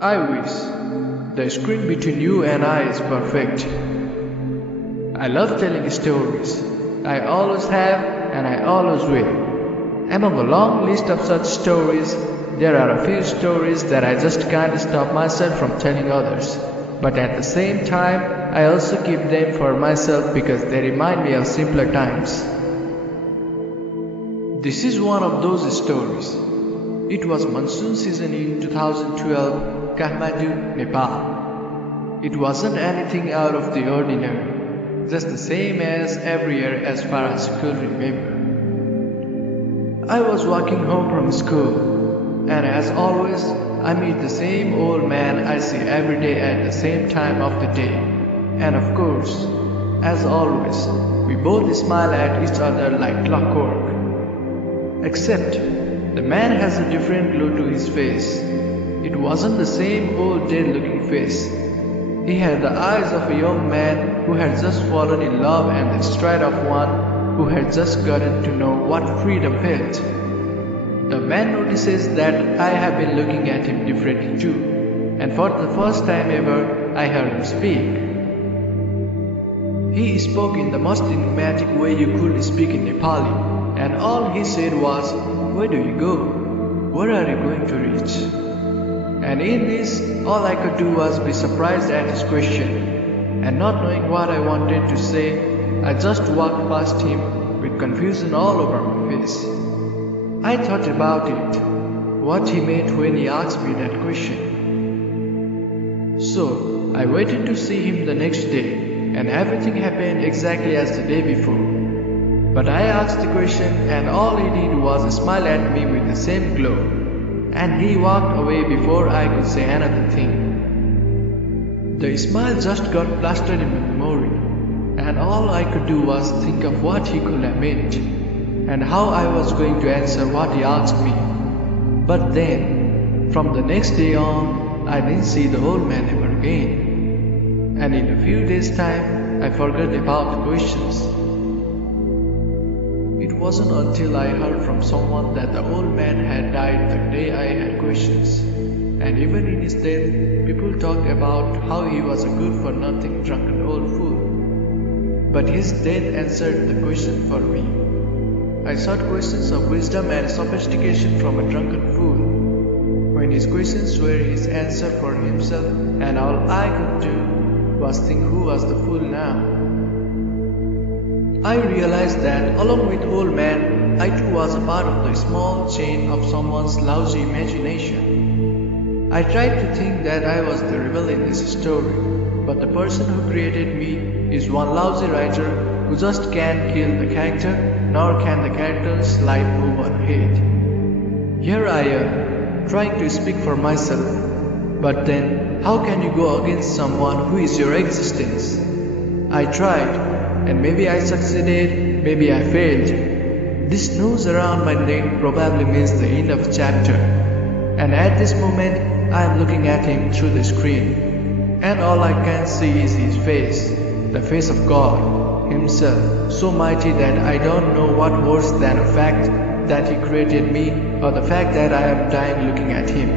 I wish the screen between you and I is perfect. I love telling stories. I always have and I always will. Among a long list of such stories, there are a few stories that I just can't stop myself from telling others. But at the same time, I also keep them for myself because they remind me of simpler times. This is one of those stories. It was monsoon season in 2012, Kathmandu, Nepal. It wasn't anything out of the ordinary, just the same as every year as far as I could remember. I was walking home from school, and as always, I meet the same old man I see every day at the same time of the day. And of course, as always, we both smile at each other like clockwork. Except, the man has a different glow to his face. It wasn't the same old dead-looking face. He had the eyes of a young man who had just fallen in love and the stride of one who had just gotten to know what freedom felt. The man notices that I have been looking at him differently too, and for the first time ever, I heard him speak. He spoke in the most enigmatic way you could speak in Nepali, and all he said was, "Where do you go? Where are you going to reach?" And in this, all I could do was be surprised at his question, and not knowing what I wanted to say, I just walked past him with confusion all over my face. I thought about it, what he meant when he asked me that question. So, I waited to see him the next day, and everything happened exactly as the day before. But I asked the question and all he did was smile at me with the same glow, and he walked away before I could say another thing. The smile just got plastered in my memory, and all I could do was think of what he could have meant, and how I was going to answer what he asked me. But then, from the next day on, I didn't see the old man ever again, and in a few days' time, I forgot about the questions. It wasn't until I heard from someone that the old man had died the day I had questions, and even in his death, people talked about how he was a good-for-nothing drunken old fool. But his death answered the question for me. I sought questions of wisdom and sophistication from a drunken fool, when his questions were his answer for himself, and all I could do was think who was the fool now. I realized that along with old man, I too was a part of the small chain of someone's lousy imagination. I tried to think that I was the rebel in this story, but the person who created me is one lousy writer who just can't kill the character, nor can the character's life move on ahead. Here I am, trying to speak for myself, but then how can you go against someone who is your existence? I tried, and maybe I succeeded, maybe I failed. This noose around my neck probably means the end of chapter, and at this moment I am looking at him through the screen, and all I can see is his face, the face of God, himself, so mighty that I don't know what worse than a fact that he created me or the fact that I am dying looking at him.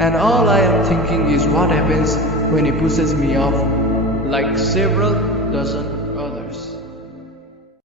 And all I am thinking is what happens when he pushes me off like several dozen